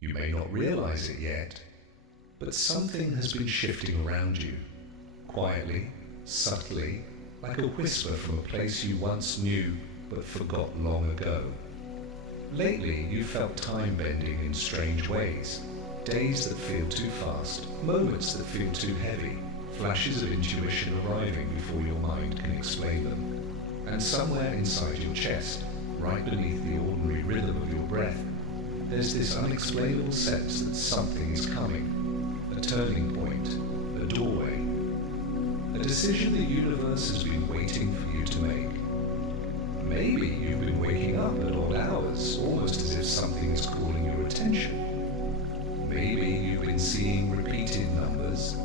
You may not realize it yet, but something has been shifting around you, quietly, subtly, like a whisper from a place you once knew but forgot long ago. Lately, you felt time bending in strange ways, days that feel too fast, moments that feel too heavy, flashes of intuition arriving before your mind can explain them. And somewhere inside your chest, right beneath the ordinary rhythm of your breath, there's this unexplainable sense that something is coming, a turning point, a doorway, a decision the universe has been waiting for you to make. Maybe you've been waking up at odd hours, almost as if something is calling your attention. Maybe you've been seeing repeated numbers,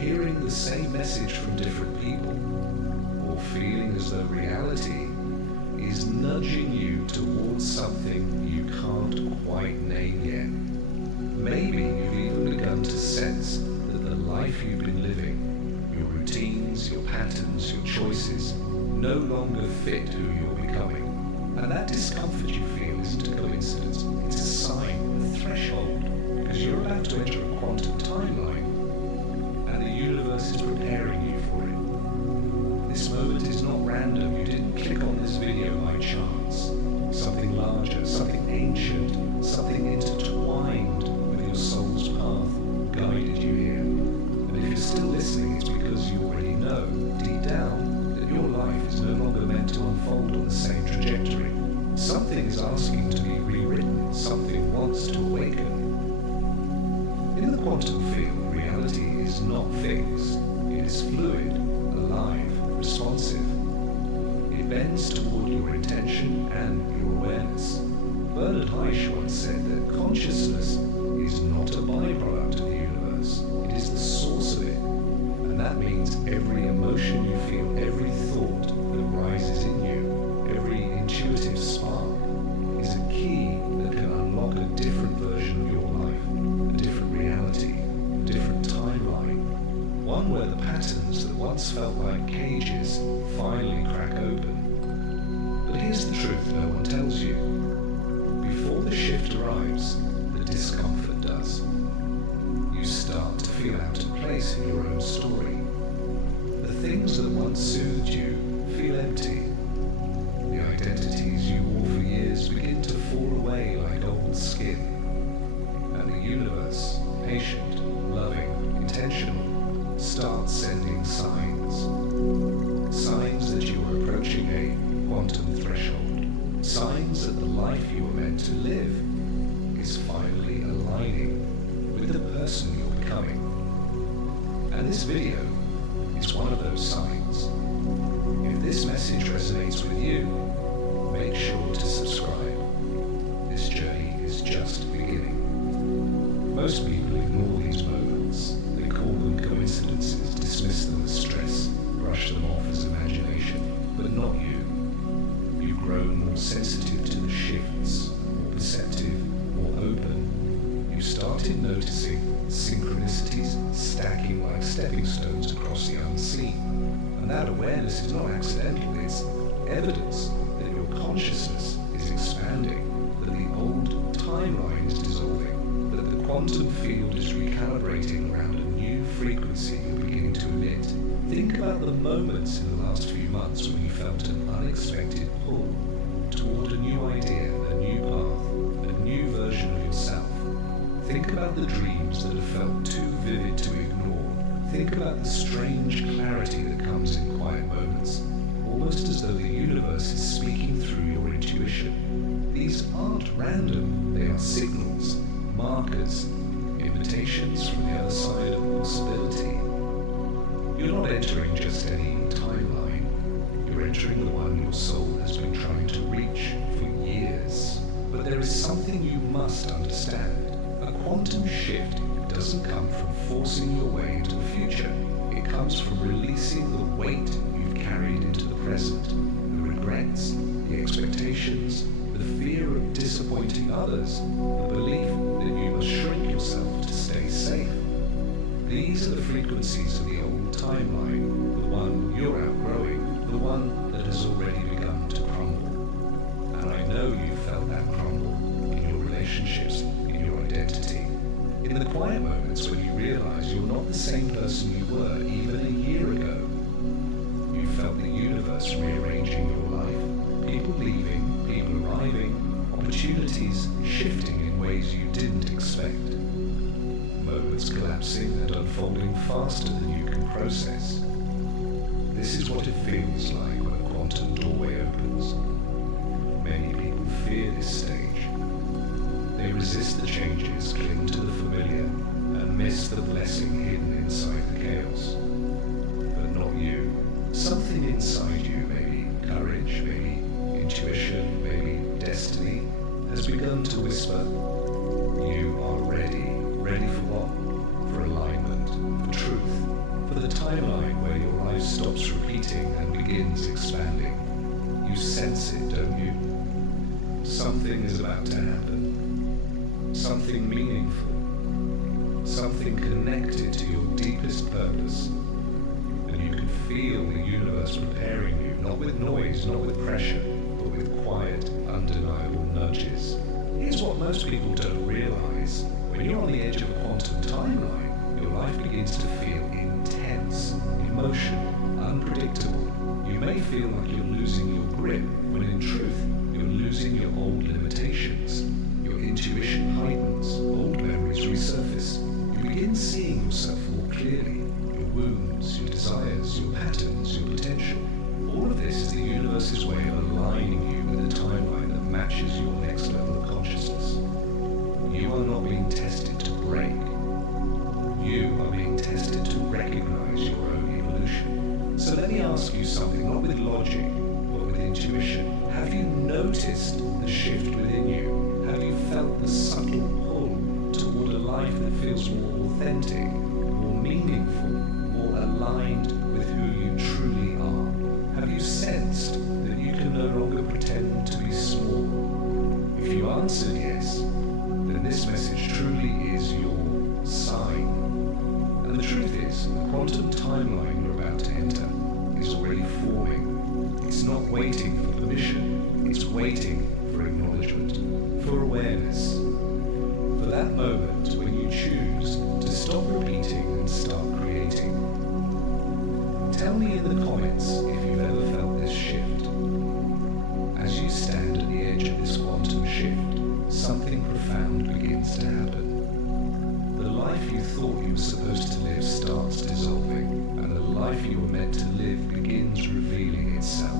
hearing the same message from different people, or feeling as though reality is nudging you towards something you can't quite name yet. Maybe you've even begun to sense that the life you've been living, your routines, your patterns, your choices, no longer fit who you're becoming. And that discomfort you feel isn't a coincidence, it's a sign, a threshold, because you're about to enter a quantum timeline, and the universe is preparing you for it. This moment is not random. You didn't click on this video by chance. Something larger, something ancient, something intertwined with your soul's path guided you here. And if you're still listening, it's because you already know, deep down, that your life is no longer meant to unfold on the same trajectory. Something is asking to be rewritten. Something wants to awaken. In the quantum field, reality is not fixed. It is fluid, alive, responsive. It bends toward your intention and your awareness. Bernard Heisch once said that consciousness is not a byproduct of the universe. It is the source of it. And that means every emotion you feel, every thought that rises in you, every intuitive spark is a key that can unlock a different version of your life, a different reality, a different timeline. One where the patterns that once felt like cages finally crack open. But here's the truth no one tells you. Before the shift arrives, the discomfort does. You start to feel out of place in your own story. The things that once soothed you feel empty. The identities you wore for years begin to fall away like old skin. And the universe, patient, loving, intentional, start sending signs. Signs that you are approaching a quantum threshold. Signs that the life you were meant to live is finally aligning with the person you're becoming. And this video is one of those signs. If this message resonates with you, make sure to subscribe. This journey is just beginning. Most people ignore these moments. They call them coincidences, dismiss them as stress, brush them off as imagination. But not you. You've grown more sensitive to the shifts, more perceptive, more open. You started noticing synchronicities stacking like stepping stones across the unseen. And that awareness is not accidental, it's evidence that your consciousness is expanding, that the old timeline is dissolving, that the quantum field is recalibrating around a new frequency you're beginning to emit. Think about the moments in the last few months when you felt an unexpected pull toward a new idea, a new path, a new version of yourself. Think about the dreams that have felt too vivid to ignore. Think about the strange clarity that comes in quiet moments, almost as though the universe is speaking through your intuition. These aren't random, they are signals, markers, invitations from the other side of possibility. You're not entering just any timeline. You're entering the one your soul has been trying to reach for years. But there is something you must understand. A quantum shift doesn't come from forcing your way into the future. It comes from releasing the weight you've carried into the present, the regrets, the expectations, the fear of disappointing others, the belief that you must shrink yourself to stay safe. These are the frequencies of the old timeline, the one you're outgrowing, the one that has already begun to crumble. And I know you felt that crumble in your relationships, in your In the quiet moments when you realize you're not the same person you were even a year ago. You felt the universe rearranging your life, people leaving, people arriving, opportunities shifting in ways you didn't expect. Moments collapsing and unfolding faster than you can process. This is what it feels like when a quantum doorway opens. Many people fear this stage. They resist the changes, cling to the familiar, and miss the blessing hidden inside the chaos. But not you. Something inside you, maybe courage, maybe intuition, maybe destiny, has begun to whisper, you are ready. Ready for what? For alignment, for truth, for the timeline where your life stops repeating and begins expanding. You sense it, don't you? Something is about to happen. Something meaningful. Something connected to your deepest purpose. And you can feel the universe preparing you, not with noise, not with pressure, but with quiet, undeniable nudges. Here's what most people don't realize. When you're on the edge of a quantum timeline, your life begins to feel intense, emotional, unpredictable. You may feel like you're losing your grip, when in truth, you're losing your old limitations. Your intuition heightens, old memories resurface. You begin seeing yourself more clearly, your wounds, your desires, your patterns, your potential. All of this is the universe's way of aligning you with a timeline that matches your next level of consciousness. You are not being tested to break. You are being tested to recognize your own evolution. So let me ask you something, not with logic, but with intuition. Have you noticed the shift within you? Have you felt the subtle pull toward a life that feels more authentic, more meaningful, more aligned with who you truly are? Have you sensed that you can no longer pretend to be small? If you answered yes, then this message truly is your sign. And the truth is, the quantum timeline you're about to enter is already forming. It's not waiting for permission, it's waiting for acknowledgement, for awareness. For that moment when you choose to stop repeating and start creating. Tell me in the comments if you've ever felt this shift. As you stand at the edge of this quantum shift, something profound begins to happen. The life you thought you were supposed to live starts dissolving, and the life you were meant to live begins revealing itself.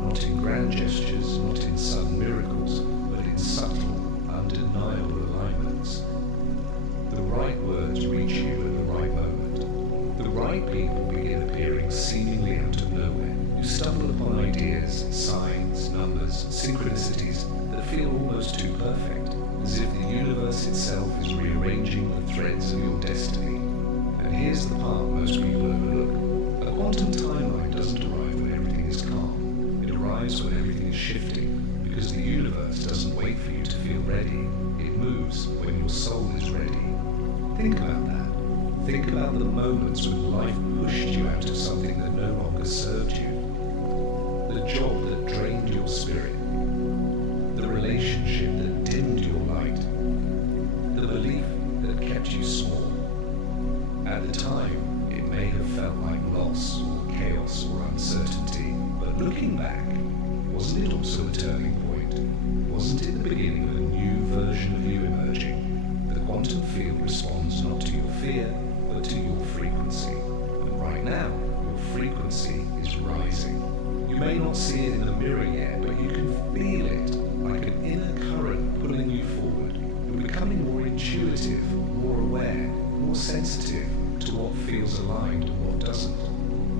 Not in grand gestures, not in sudden miracles, but in subtle, undeniable alignments. The right words reach you at the right moment. The right people begin appearing seemingly out of nowhere. You stumble upon ideas, signs, numbers, synchronicities that feel almost too perfect, as if the universe itself is rearranging the threads of your destiny. And here's the part most people overlook. A quantum timeline doesn't arrive when everything is calm. It arrives when everything is shifting, because the universe doesn't wait for you to feel ready. It moves when your soul is ready. Think about that. Think about the moments when life pushed you out of something that no longer served you. The job that drained your spirit. The relationship that dimmed your light. The belief that kept you small. At the time, it may have felt like loss or chaos or uncertainty, but looking back, wasn't it also a turning point? Wasn't it the beginning of a new version of you emerging? The quantum field responds not to your fear, but to your frequency. And right now, your frequency is rising. You may not see it in the mirror yet, but you can feel it like an inner current pulling you forward. You're becoming more intuitive, more aware, more sensitive to what feels aligned and what doesn't.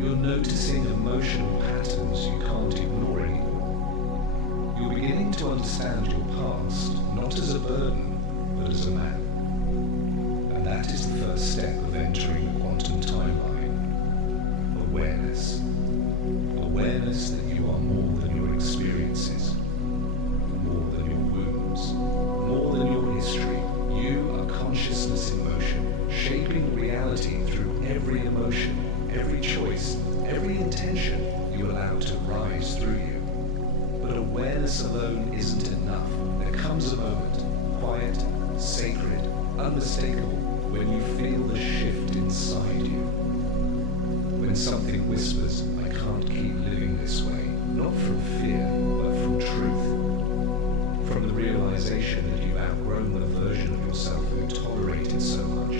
You're noticing emotional patterns you can't ignore anymore. You're beginning to understand your past, not as a burden, but as a map. And that is the first step of entering the quantum timeline. Awareness. Awareness that you are more than your experiences, more than your wounds, more than your history. You are consciousness in motion, shaping reality through every emotion, every choice, every intention you allow to rise through you. But awareness alone isn't enough. There comes a moment, quiet, sacred, unmistakable when you feel the shift inside you. When something whispers, I can't keep living this way, not from fear, but from truth. From the realization that you've outgrown the version of yourself who tolerated so much.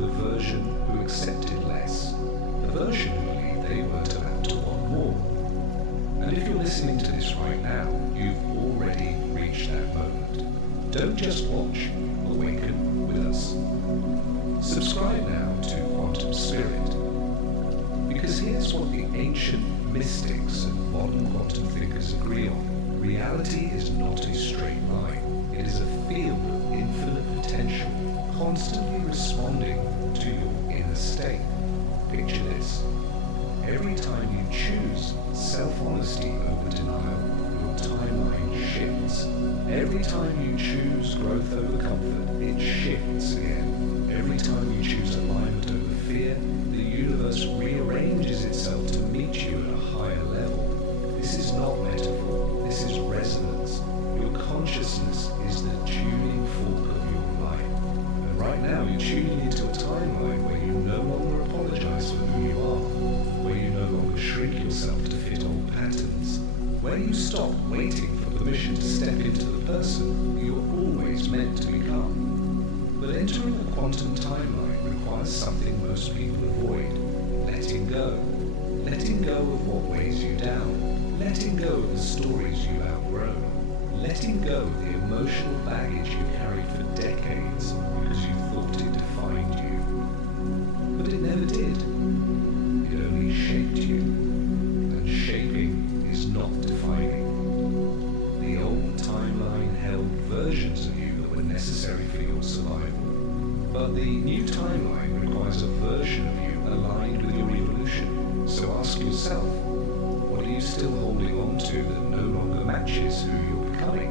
The version who accepted less. The version who believed they weren't allowed to want more. And if you're listening to this right now, you've already reached that moment. Don't just watch, awaken with us. Subscribe now to Quantum Spirit. Because here's what the ancient mystics and modern quantum thinkers agree on. Reality is not a straight line. It is a field of infinite potential, constantly responding to your inner state. Picture this. Every time you choose self-honesty over denial, your timeline shifts. Every time you choose growth over comfort, it shifts again. Every time you choose alignment over fear, the universe rearranges itself to meet you at a higher level. This is not metaphor, this is resonance. Your consciousness is the tuning fork of your life. And right now you're tuning into a timeline where you no longer apologize for who you are, where you no longer shrink yourself to fit old patterns, where you stop waiting for permission to step into the person you're always meant to become. But entering a quantum timeline requires something most people avoid: letting go. Letting go of what weighs you down. Letting go of the stories you've outgrown. Letting go of the emotional baggage you carried for decades because you thought it defined you. But it never did. It only shaped you. And shaping is not defining. The old timeline held versions of you that were necessary for your survival. But the new timeline requires a version of you aligned with your evolution. So ask yourself, what are you still holding on to that no longer matches who you're becoming?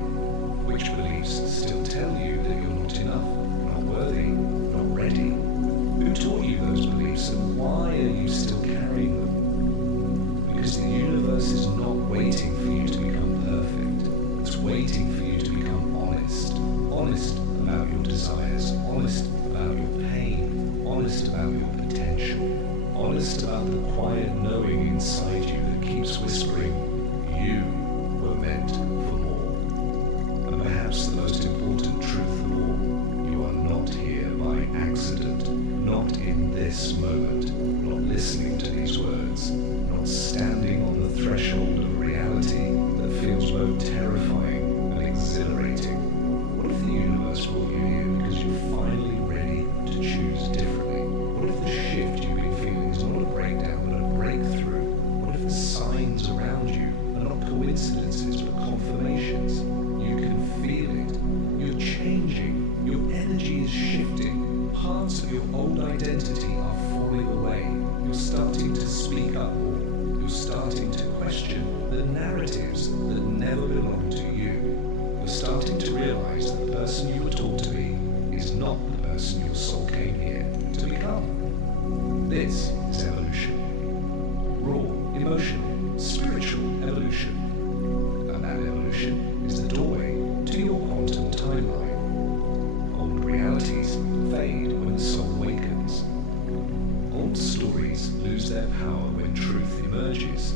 Which beliefs still tell you that you're not enough, not worthy, not ready? Who taught you those beliefs and why are you still carrying them? Because the universe is not waiting for you to become perfect. It's waiting for you to become honest. Honest about your desires, honest about your pain, honest about your potential. Honest about the quiet knowing inside you that keeps whispering, you were meant for more. And perhaps the most important truth of all, you are not here by accident, not in this moment, not listening to these words, not standing on the threshold of reality that feels both terrifying and exhilarating. What if the universe brought you here because you're finally ready to choose differently? What if the shift you've been feeling is not a breakdown but a breakthrough? What if the signs around you are not coincidences but confirmations? You can feel it. You're changing. Your energy is shifting. Parts of your old identity are falling away. You're starting to speak up more. You're starting to question the narratives that never belonged to you. You're starting to realize that the person you were taught to be is not the person your soul came here to become. This is evolution. Raw, emotional, spiritual evolution. And that evolution is the doorway to your quantum timeline. Old realities fade when the soul awakens. Old stories lose their power when truth emerges.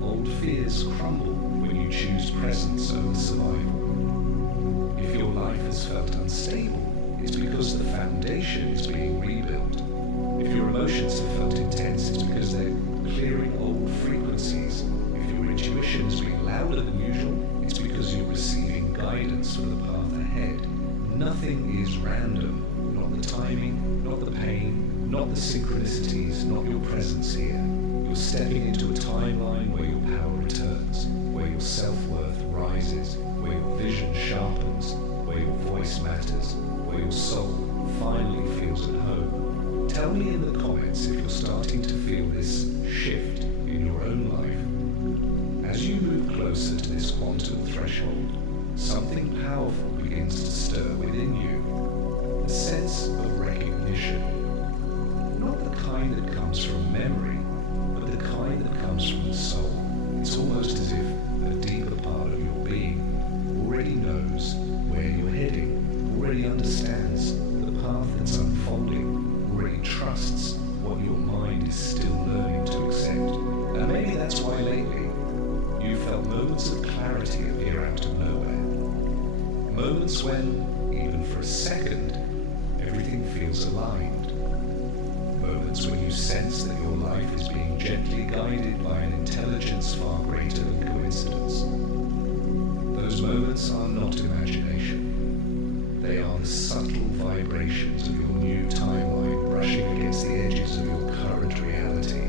Old fears crumble when you choose presence over survival. If your life has felt unstable, it's because the foundation is being rebuilt. If your emotions have felt intense, it's because they're clearing old frequencies. If your intuition has been louder than usual, it's because you're receiving guidance for the path ahead. Nothing is random. Not the timing, not the pain, not the synchronicities, not your presence here. You're stepping into a timeline where your power returns, where your self-worth rises, where your vision sharpens, where your voice matters, where your soul finally feels at home. Tell me in the comments if you're starting to feel this shift in your own life. As you move closer to this quantum threshold, something powerful begins to stir within you. A sense of recognition. Not the kind that comes from memory, but the kind that comes from the soul. It's almost as if a deeper part of your being already knows where you're heading, already understands understands the path that's unfolding, already trusts what your mind is still learning to accept. And maybe that's why lately you felt moments of clarity appear out of nowhere. Moments when, even for a second, everything feels aligned. Moments when you sense that your life is being gently guided by an intelligence far greater than coincidence. Those moments are not imagination. They are the subtle vibrations of your new timeline brushing against the edges of your current reality.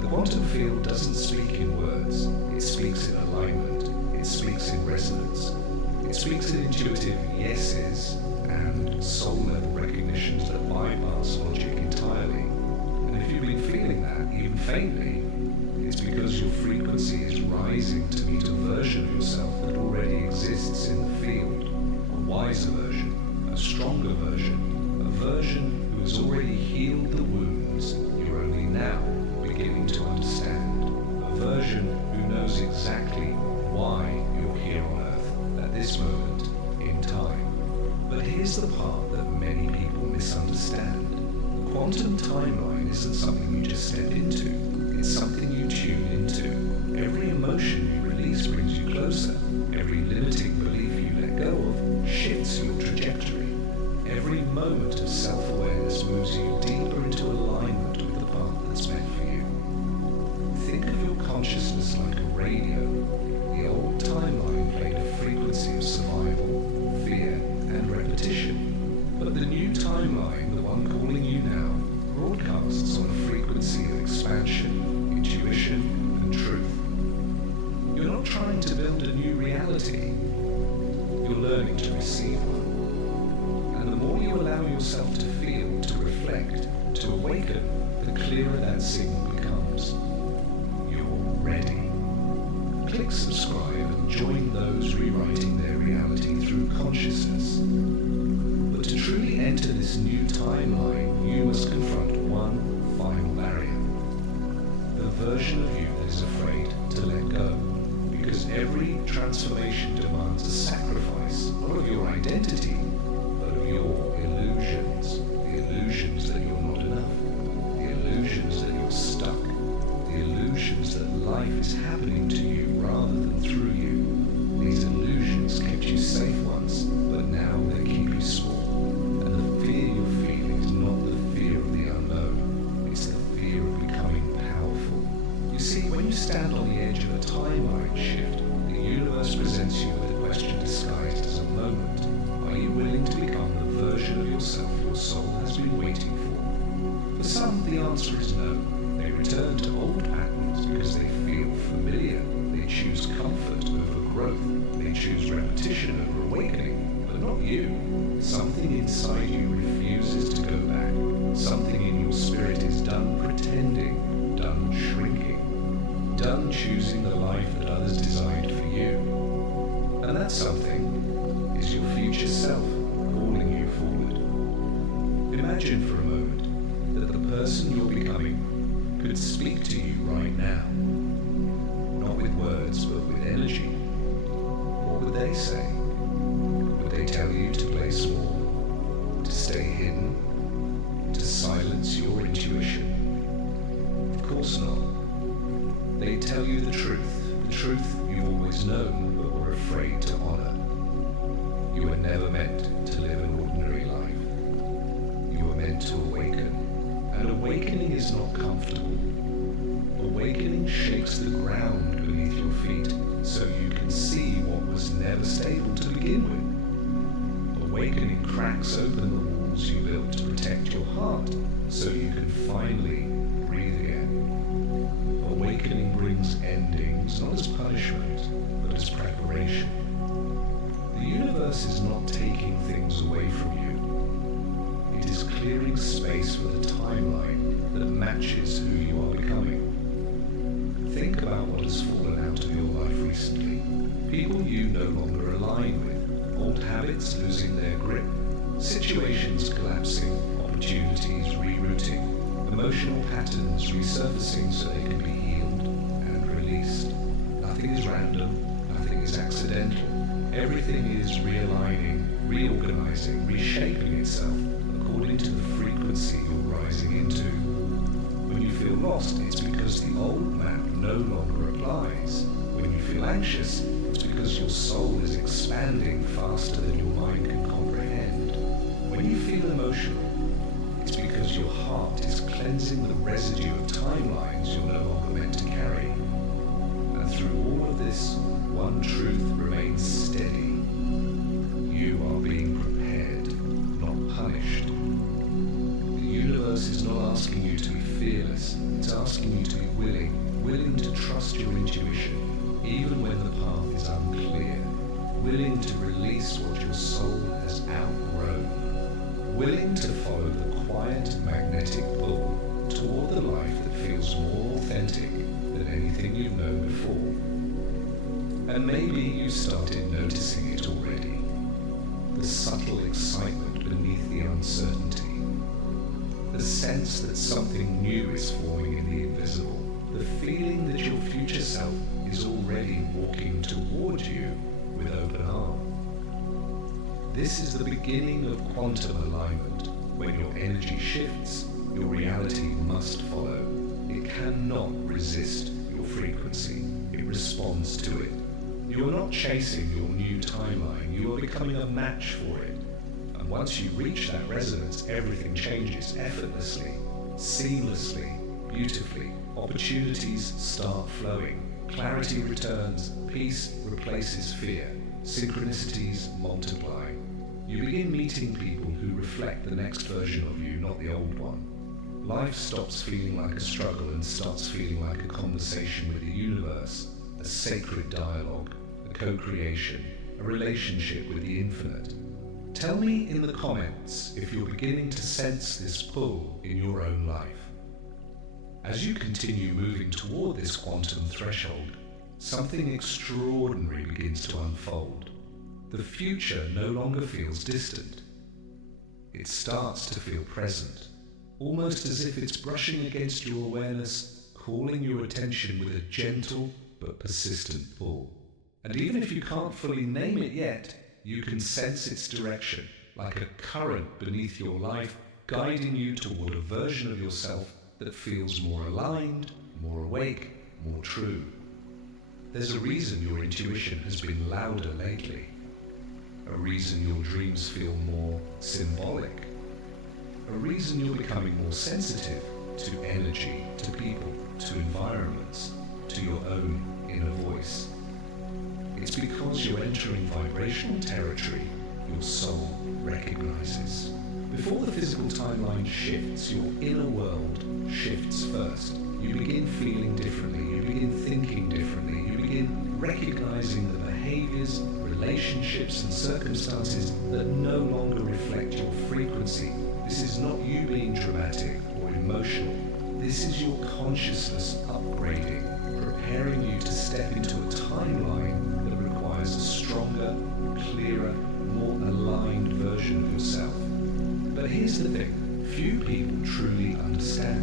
The quantum field doesn't speak in words. It speaks in alignment. It speaks in resonance. It speaks in intuitive yeses and soul-level recognitions that bypass logic entirely. And if you've been feeling that, even faintly, it's because your frequency is rising to meet a version of yourself that already exists in the field. A wiser version, a stronger version, a version who has already healed the wounds you're only now beginning to understand. A version who knows exactly why you're here on Earth at this moment in time. But here's the part that many people misunderstand. The quantum timeline isn't something you just step into. It's something you tune into. Every emotion you release brings you closer. Every limiting belief you let go of shifts your trajectory. Every moment of self-awareness moves you deeper into alignment with the path that's meant for you. Think of your consciousness like a radio. The old timeline played a frequency of survival, fear, and repetition. But the new timeline, the one calling you now, broadcasts on a frequency of expansion, intuition, and truth. You're not trying to build a new reality. You're learning to receive one. And the more you allow yourself to feel, to reflect, to awaken, the clearer that signal becomes. You're ready. Click subscribe and join those rewriting their reality through consciousness. But to truly enter this new timeline, you must confront one final barrier. The version of you that is afraid to let go. Because every transformation demands a sacrifice, not of your identity, but of your illusions. The illusions that you're not enough. The illusions that you're stuck. The illusions that life is happening to you rather than through you. These illusions kept you safe once, but now they keep you small. And the fear you're feeling is not the fear of the unknown. It's the fear of becoming powerful. You see, when you stand on the edge of a timeline shift, the universe presents you with a question disguised as a moment. Are you willing to become the version of yourself your soul has been waiting for? For some, the answer is no. They return to old patterns because they feel familiar. They choose comfort over growth. They choose repetition over awakening. But not you. Something inside you refuses to go back. Something in your spirit is done pretending, done shrinking, done choosing the life that others designed for you. And that something is your future self calling you forward. Imagine for a moment that the person you're becoming could speak to you right now. Not with words, but with energy. What would they say? Would they tell you to play small, to stay hidden, to silence your intuition? Of course not. They'd tell you the truth you've always known but were afraid to honor. You were never meant to live an ordinary life. You were meant to awaken. And awakening is not comfortable. Awakening shakes the ground beneath your feet so you can see what was never stable to begin with. Awakening cracks open the walls you built to protect your heart so you can finally breathe again. Awakening brings endings, not as punishment, but as preparation. The universe is not taking things away from you. It is clearing space for the timeline that matches who you are becoming. Think about what has fallen out of your life recently. People you no longer align with. Old habits losing their grip. Situations collapsing. Opportunities rerouting. Emotional patterns resurfacing so they can be healed and released. Nothing is random. Nothing is accidental. Everything is realigning, reorganizing, reorganizing, reshaping itself according to the frequency you're rising into. When you feel lost, it's because the old map no longer applies. When you feel anxious, it's because your soul is expanding faster than your mind can comprehend. When you feel emotional, it's because your heart is cleansing the residue of timelines you're no longer meant to carry. And through all of this, one truth remains steady. You are being prepared, not punished. The universe is not asking you to be fearless, it's asking you to be willing to trust your intuition, even when the path is unclear, willing to release what your soul has outgrown, willing to follow the quiet magnetic pull toward the life that feels more authentic than anything you've known before. And maybe you started noticing it already, the subtle excitement beneath the uncertainty, the sense that something new is forming in the invisible, the feeling that your future self is already walking toward you with open arms. This is the beginning of quantum alignment. When your energy shifts, your reality must follow. It cannot resist your frequency. It responds to it. You are not chasing your new timeline. You are becoming a match for it. And once you reach that resonance, everything changes effortlessly, seamlessly, beautifully. Opportunities start flowing. Clarity returns. Peace replaces fear. Synchronicities multiply. You begin meeting people who reflect the next version of you, not the old one. Life stops feeling like a struggle and starts feeling like a conversation with the universe, a sacred dialogue, a co-creation, a relationship with the infinite. Tell me in the comments if you're beginning to sense this pull in your own life. As you continue moving toward this quantum threshold, something extraordinary begins to unfold. The future no longer feels distant. It starts to feel present, almost as if it's brushing against your awareness, calling your attention with a gentle but persistent pull. And even if you can't fully name it yet, you can sense its direction, like a current beneath your life, guiding you toward a version of yourself that feels more aligned, more awake, more true. There's a reason your intuition has been louder lately. A reason your dreams feel more symbolic. A reason you're becoming more sensitive to energy, to people, to environments, to your own inner voice. It's because you're entering vibrational territory your soul recognizes. Before the physical timeline shifts, your inner world shifts first. You begin feeling differently, you begin thinking differently, you begin recognizing the behaviors, relationships and circumstances that no longer reflect your frequency. This is not you being dramatic or emotional. This is your consciousness upgrading, preparing you to step into a timeline that requires a stronger, clearer, more aligned version of yourself. But here's the thing, few people truly understand.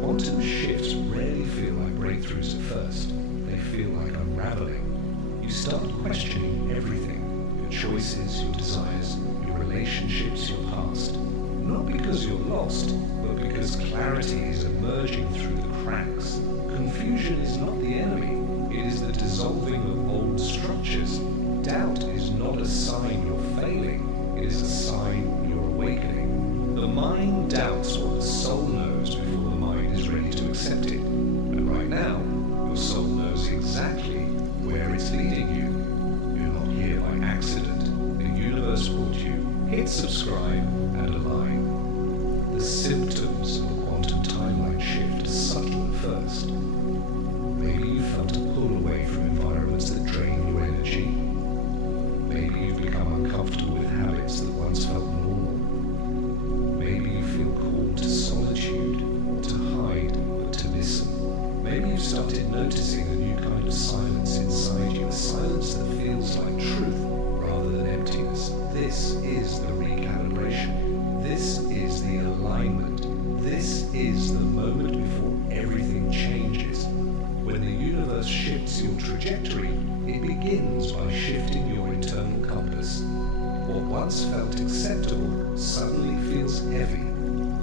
Quantum shifts rarely feel like breakthroughs at first. They feel like unraveling. You start questioning everything, your choices, your desires, your relationships, your past. Not because you're lost, but because clarity is emerging through the cracks. Confusion is not the enemy, it is the dissolving of old structures. Doubt is not a sign you're failing, it is a sign you're awakening. The mind doubts what the soul knows before the mind is ready to accept it. And right now, your soul knows exactly where it's leading you. You're not here by accident. The universe brought you. Hit subscribe and align. The symptoms of a quantum timeline shift are subtle at first. Maybe you felt a pull away from environments that drain your energy. Maybe you've become uncomfortable with habits that once felt normal. Maybe you feel called to solitude, to hide, but to listen. Maybe you've started noticing a new kind of silence inside you, a silence that feels like truth rather than emptiness. This is the recalibration. This is the alignment. This is the moment before everything changes. When the universe shifts your trajectory, it begins by shifting your internal compass. What What once felt acceptable suddenly feels heavy.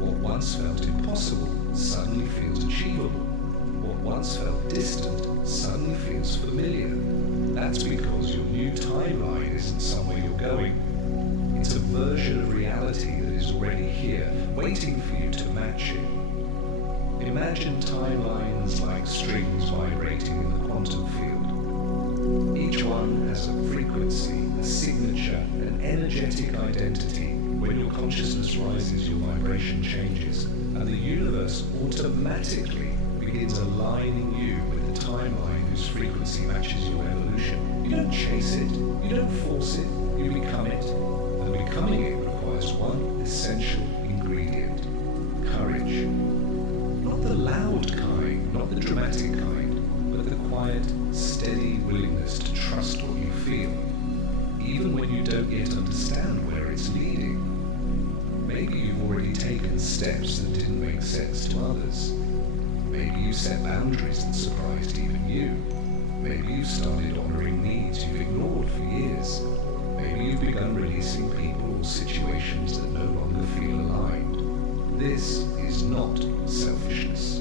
What once felt impossible suddenly feels achievable. What once felt distant suddenly feels familiar. That's because your new timeline isn't somewhere you're going. It's a version of reality that is already here, waiting for you to match it. Imagine timelines like strings vibrating in the quantum field. Each one has a frequency, a signature, an energetic identity. When your consciousness rises, your vibration changes, and the universe automatically begins aligning you with the timeline whose frequency matches your evolution. You don't chase it, you don't force it, you become it. And becoming it requires one essential ingredient: courage. Not the loud kind, not the dramatic kind, but the quiet, steady willingness to trust what you feel, even when you don't yet understand where it's leading. Maybe you've already taken steps that didn't make sense to others. Maybe you set boundaries that surprised even you. Maybe you've started honoring needs you've ignored for years. Maybe you've begun releasing people or situations that no longer feel aligned. This is not selfishness.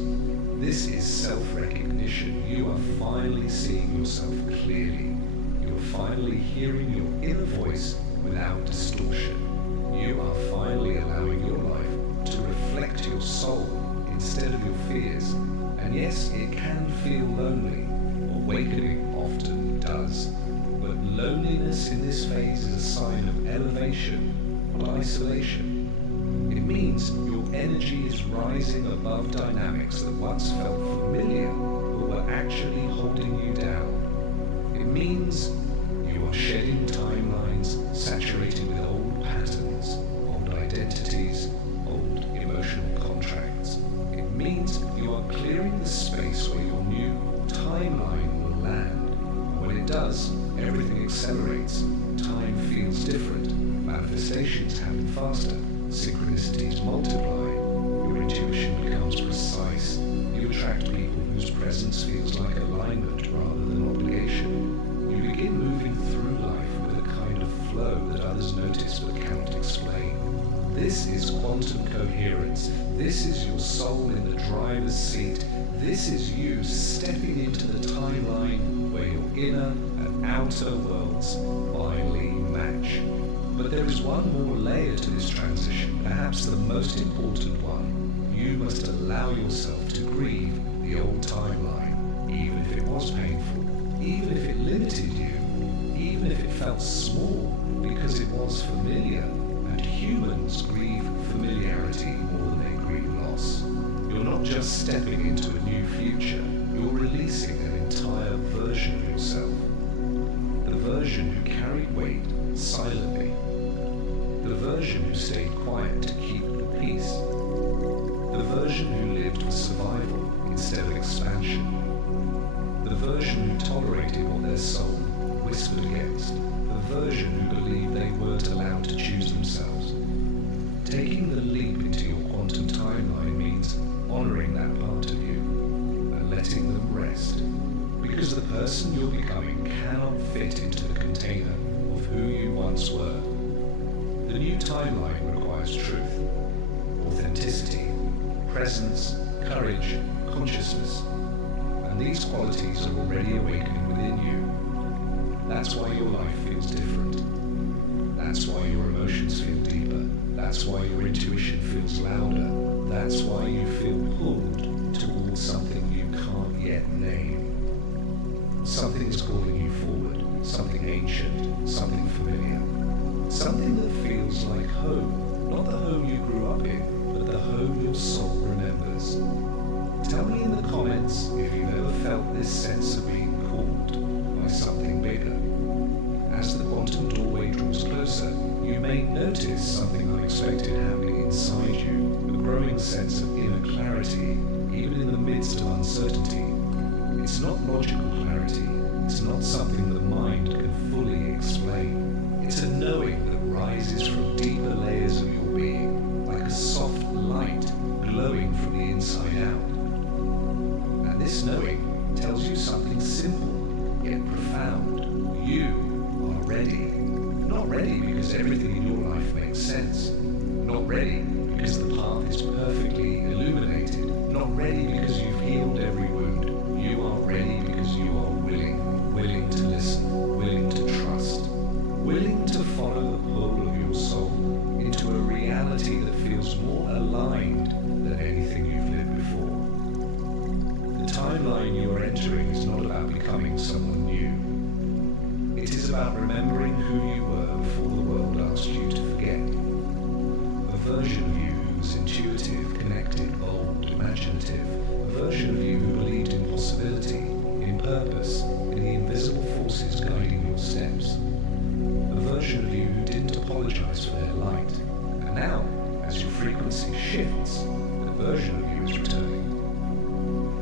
This is self-recognition. You are finally seeing yourself clearly. You are finally hearing your inner voice without distortion. You are finally allowing your life to reflect your soul instead of your fears. And yes, it can feel lonely. Awakening often does. But loneliness in this phase is a sign of elevation, not isolation. It means your energy is rising above dynamics that once felt familiar but were actually holding you down. It means you are shedding timelines saturated with old patterns, old identities, old emotional contracts. It means you are clearing the space where your new timeline will land. And when it does, everything accelerates. Time feels different. Manifestations happen faster. Synchronicities multiply. Your intuition becomes precise. You attract people whose presence feels like alignment rather than obligation. You begin moving through life with a kind of flow that others notice but can't explain. This is quantum coherence. This is your soul in the driver's seat. This is you stepping into the timeline where your inner and outer worlds finally match. But there is one more layer to this transition, perhaps the most important one. You must allow yourself to grieve the old timeline, even if it was painful, even if it limited you, even if it felt small because it was familiar. And humans grieve familiarity more than they grieve loss. You're not just stepping into a new future, you're releasing an entire version of yourself. The version who carried weight silently. The version who stayed quiet to keep the peace. The version who lived for survival instead of expansion. The version who tolerated what their soul whispered against. The version who believed they weren't allowed to choose themselves. Taking the leap into your quantum timeline means honoring that part of you and letting them rest. Because the person you're becoming cannot fit into the container of who you once were. The new timeline requires truth, authenticity, presence, courage, consciousness. And these qualities are already awakening within you. That's why your life feels different. That's why your emotions feel deeper. That's why your intuition feels louder. That's why you feel pulled towards something you can't yet name. Something is calling you forward, something ancient, something familiar. Something that feels like home, not the home you grew up in, but the home your soul remembers. Tell me in the comments if you've ever felt this sense of being called by something bigger. As the quantum doorway draws closer, you may notice something unexpected happening inside you, a growing sense of inner clarity, even in the midst of uncertainty. It's not logical clarity, it's not something the mind can fully explain. It's a knowing that rises from deeper layers of your being, like a soft light glowing from the inside out. And this knowing tells you something simple, yet profound. You are ready. Not ready because everything Not ready because the path is perfectly illuminated. Not ready because you've healed every wound. You are ready because you are willing to listen, willing to trust, willing to follow the pull of your soul into a reality that feels more aligned than anything you've lived before. The timeline you are entering is not about becoming someone new. It is about remembering who you were before the world asked you to forget. A version of you who was intuitive, connected, bold, imaginative. A version of you who believed in possibility, in purpose, in the invisible forces guiding your steps. A version of you who didn't apologize for their light. And now, as your frequency shifts, that version of you is returning.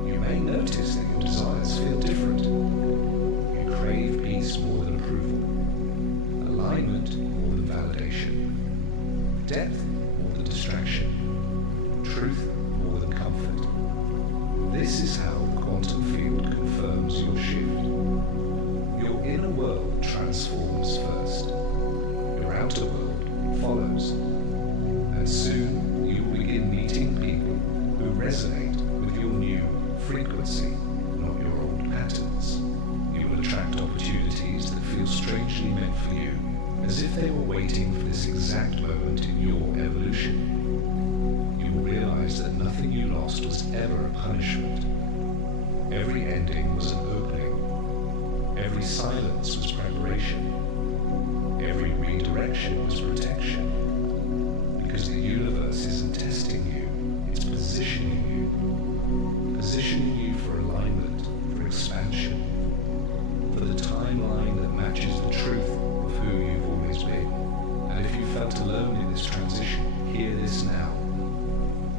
You may notice that your desires feel different. You crave peace more than approval, alignment more than validation, depth more than distraction, truth more than comfort. This is how the quantum field confirms your shift. Your inner world transforms first. Your outer world follows. And soon you will begin meeting people who resonate with your new frequency, not your old patterns. You will attract opportunities that feel strangely meant for you, as if they were waiting for this exact moment in your evolution. You will realize that nothing you lost was ever a punishment. Every ending was an opening. Every silence was preparation. Every redirection was protection. Because the universe isn't testing you, it's positioning you. Positioning you for alignment, for expansion, for the timeline that matches the truth of who you've always been. And if you felt alone in this transition, hear this now.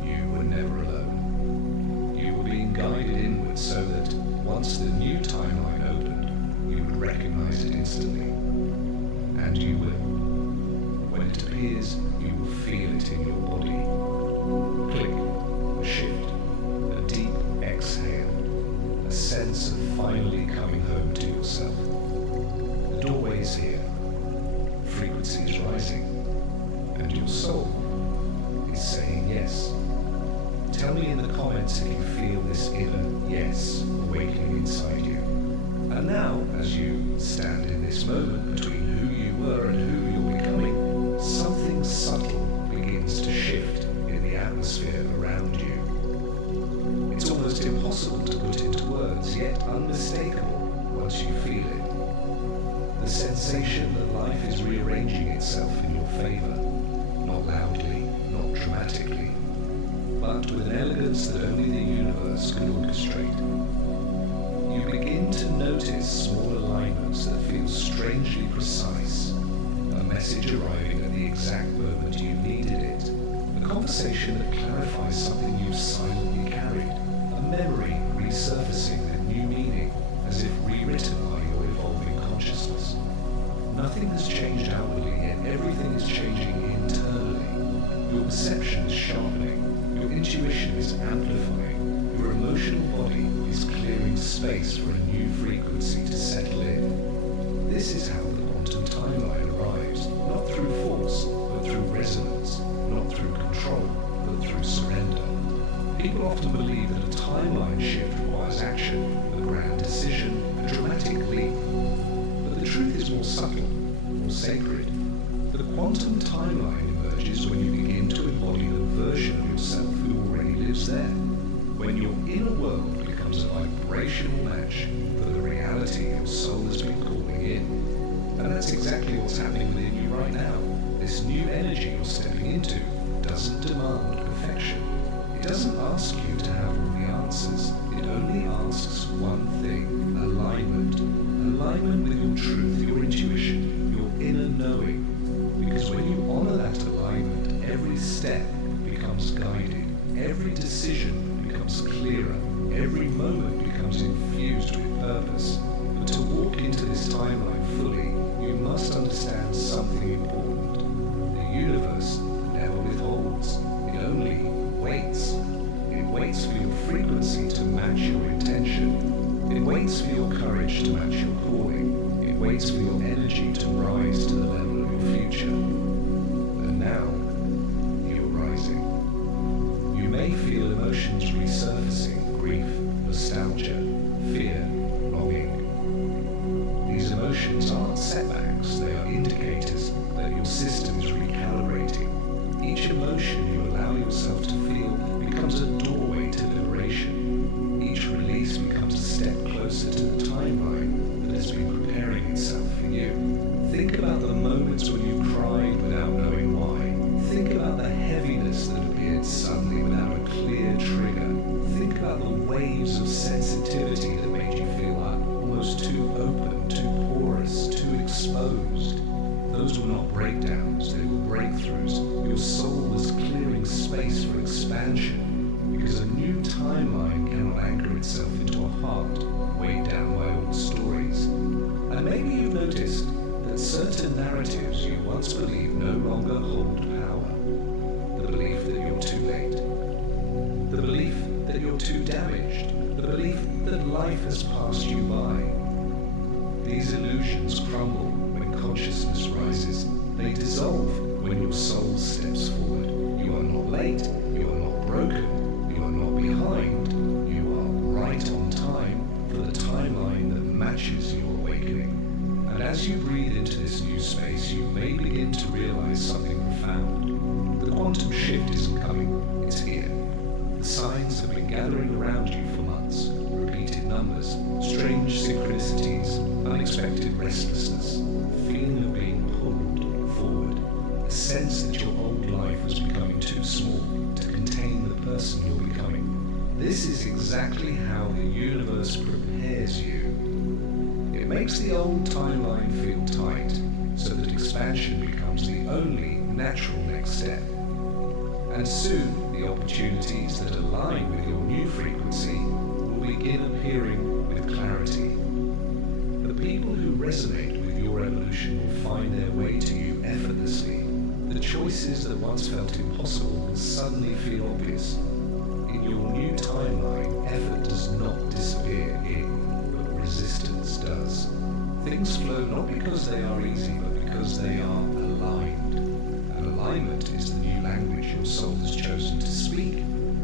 You were never alone. You were being guided inward so that once the new timeline opened, you would recognize it instantly. And you will. When it appears, you will feel it in your body. Click, a shift, a deep exhale, a sense of finally coming home to yourself. The doorway is here, frequency is rising, and your soul is saying yes. Tell me in the comments if you feel this inner yes awakening inside you. And now, as you stand in this moment between who you were and who you're becoming, something subtle begins to shift in the atmosphere around you. It's almost impossible to put into words, yet unmistakable once you feel it. The sensation that life is rearranging itself in your favor, not loudly, not dramatically, but with an elegance that only the universe can orchestrate. You begin to notice small alignments that feel strangely precise, a message arriving at the exact moment you needed it, a conversation that clarifies something you silently carried, a memory resurfacing with new meaning, as if rewritten by your evolving consciousness. Nothing has changed outwardly, yet everything is changing internally. Your perception is sharpening, your intuition is amplifying, your emotional body is clearing space for a new frequency to settle in. This is how the quantum timeline arrives, not through force, but through resonance, not through control, but through surrender. People often believe that a timeline shift requires action, a grand decision, a dramatic leap. But the truth is more subtle, more sacred. The quantum timeline emerges when you begin to embody the version of yourself who already lives there. When your inner world becomes a vibrational match for the reality your soul has been calling in. And that's exactly what's happening within you right now. This new energy you're stepping into doesn't demand perfection. It doesn't ask you to have all the answers. It only asks one thing: alignment. Alignment with your truth, your intuition, your inner knowing. Because when you honor that alignment, every step becomes guided. Every decision becomes clearer. Every moment becomes infused with purpose. But to walk into this timeline fully, you must understand something important. The universe never withholds. It only waits. It waits for your frequency to match your intention. It waits for your courage to match your calling. It waits for your energy to rise to the level of your future. And now, you emotions resurfacing: grief, nostalgia, fear, longing. These emotions aren't setbacks, they are indicators that your system is recalibrating. Each emotion you allow yourself to feel becomes a doorway to liberation. Each release becomes a step closer to the timeline that has been preparing itself for you. Think about the moments when you cried without knowing why. Think about the heaviness that appeared suddenly without a clear trigger. Think about the waves of sensitivity that made you feel almost too open, too porous, too exposed. Those were not breakdowns, they were breakthroughs. Your soul was clearing space for expansion, because a new timeline cannot anchor itself into a heart weighed down by old stories. And maybe you've noticed that certain narratives you once believed no longer hold power. The belief that you're too late. The belief that you're too damaged. The belief that life has passed you by. These illusions crumble when consciousness rises. They dissolve when your soul steps forward. You are not late. You are not broken. You are not behind. You are right on time for the timeline that matches your awakening. And as you breathe into this new space, you may begin to realize something profound. The quantum shift isn't coming, it's here. The signs have been gathering around you for months. Repeated numbers, strange synchronicities, unexpected restlessness, a feeling of being pulled forward, a sense that your old life was becoming too small to contain the person you're becoming. This is exactly how the universe prepares you. It makes the old timeline feel tight, so that expansion becomes the only natural next step. And soon, the opportunities that align with your new frequency will begin appearing with clarity. The people who resonate with your evolution will find their way to you effortlessly. The choices that once felt impossible will suddenly feel obvious. In your new timeline, effort does not disappear but resistance does. Things flow not because they are easy, but because they are aligned. And alignment is the new language your soul has chosen to speak.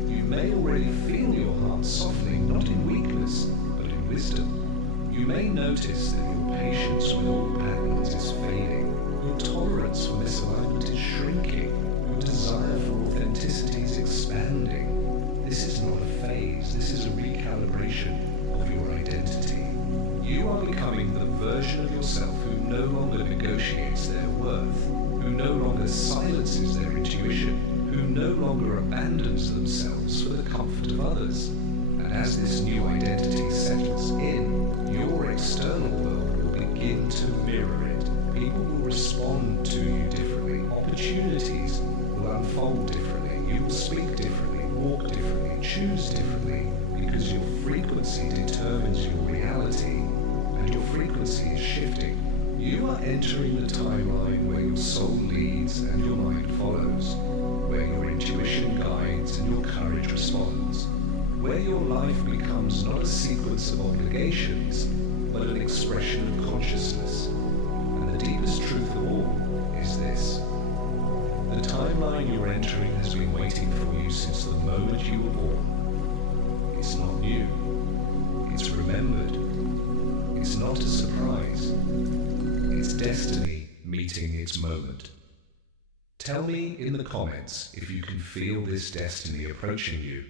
You may already feel your heart softening, not in weakness, but in wisdom. You may notice that your patience with old patterns is fading. Your tolerance for misalignment is shrinking. Your desire for authenticity is expanding. This is not a phase, this is a recalibration of your identity. You are becoming the version of yourself who no longer negotiates their worth, who no longer silences their intuition, who no longer abandons themselves for the comfort of others. And as this new identity settles in, your external world will begin to mirror it. People will respond to you differently. Opportunities will unfold differently. You will speak differently, walk differently, choose differently, because your frequency determines your reality, and your frequency is shifting. You are entering the timeline where your soul leads and your mind follows, where your intuition guides and your courage responds, where your life becomes not a sequence of obligations, but an expression of consciousness. And the deepest truth of all is this: the timeline you're entering has been waiting for you since the moment you were born. It's not new. It's remembered. It's not a surprise. It's destiny meeting its moment. Tell me in the comments if you can feel this destiny approaching you.